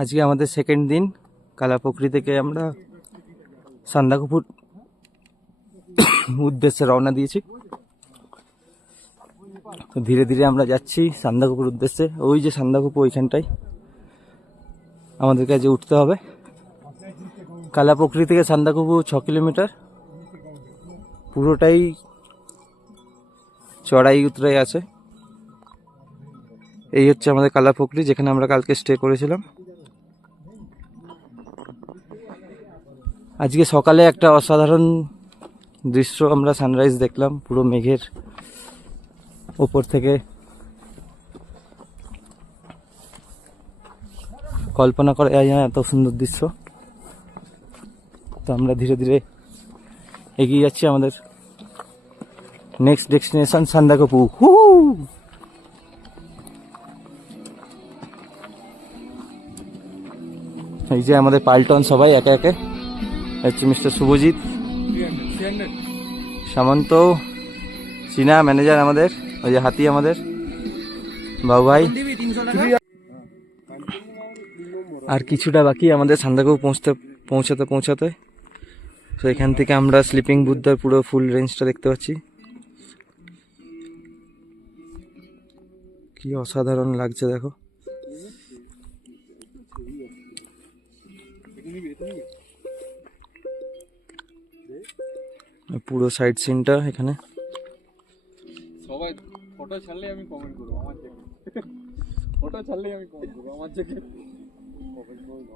আজকে আমাদের সেকেন্ড দিন। কালাপুকুরি থেকে আমরা সান্দাকফুর উদ্দেশ্যে রওনা দিয়েছি। তো ধীরে ধীরে আমরা যাচ্ছি সান্দাকফুর উদ্দেশ্যে। ওই যে সান্দাকফু, ওইখানটায় আমাদের কাছে উঠতে হবে। কালাপুকুরি থেকে সান্দাকফু 6 কিলোমিটার, পুরোটাই চড়াই উতরাই আছে। এই হচ্ছে আমাদের কালাপুকুরি, যেখানে আমরা কালকে স্টে করেছিলাম। আজকে সকালে একটা অসাধারণ দৃশ্য আমরা সানরাইজ দেখলাম, পুরো মেঘের উপর থেকে। কল্পনা করা যায় না এত সুন্দর দৃশ্য। তো আমরা ধীরে ধীরে এগিয়ে যাচ্ছি আমাদের নেক্সট ডেস্টিনেশন সান্দাকফু। এই যে আমাদের পাল্টন সবাই একে একে হচ্ছে মিস্টার শুভজিৎ, সামন্ত, চীনা ম্যানেজার আমাদের, ওই যে হাতি আমাদের বাবু ভাই। আর কিছুটা বাকি আমাদের সান্দাকফু পৌঁছাতে। তো এখান থেকে আমরা স্লিপিং বুদ্ধার পুরো ফুল রেঞ্জটা দেখতে পাচ্ছি। কি অসাধারণ লাগছে দেখো। পুরো সাইড সিনটা এখানে। সবাই ফটো ছাড়লে আমি কমেন্ট করব আমার থেকে। ফটো ছাড়লে আমি কমেন্ট করব আমার থেকে। কমেন্ট করব।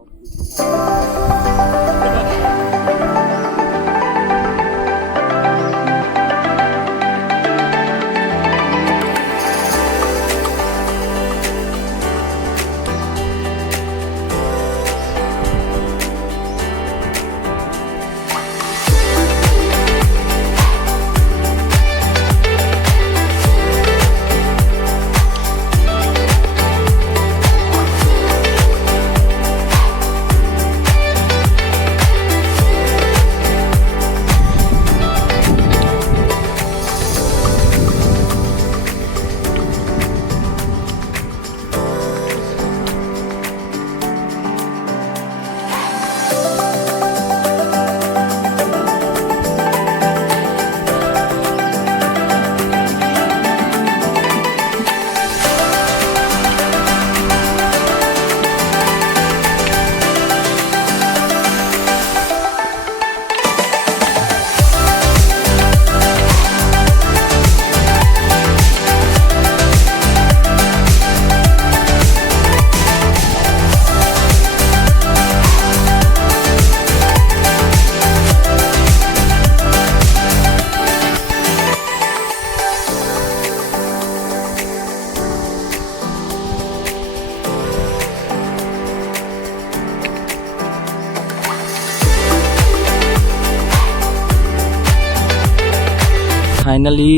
ফাইনালি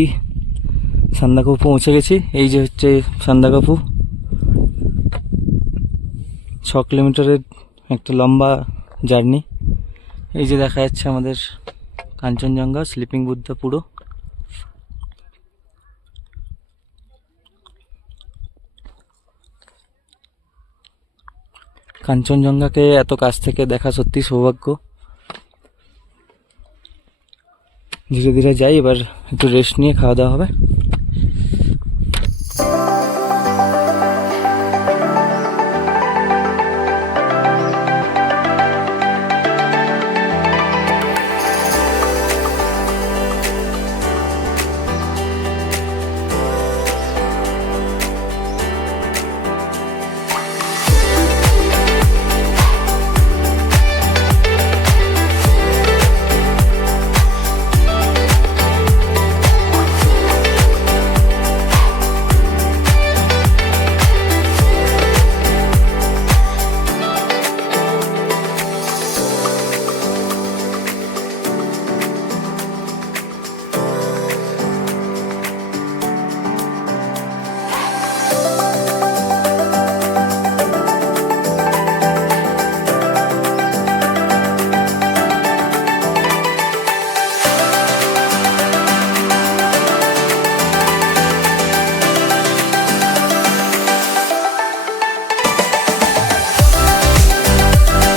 সান্দাকফু পৌঁছে গেছি। এই যে হচ্ছে সান্দাকফু, 6 কিলোমিটারের একটা লম্বা জার্নি। এই যে দেখা যাচ্ছে আমাদের কাঞ্চনজঙ্ঘা, স্লিপিং বুদ্ধা পুরো। কাঞ্চনজঙ্ঘাকে এত কাছ থেকে দেখা সত্যি সৌভাগ্য। ধীরে ধীরে যাই, এবার একটু রেস্ট নিয়ে খাওয়া দাওয়া হবে।